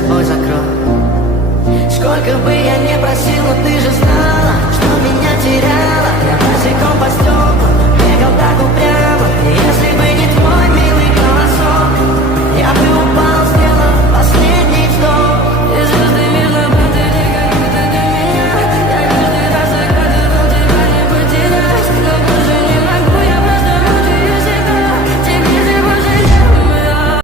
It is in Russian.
собой закрой. Сколько бы я не просил, но ты же знала, что меня терять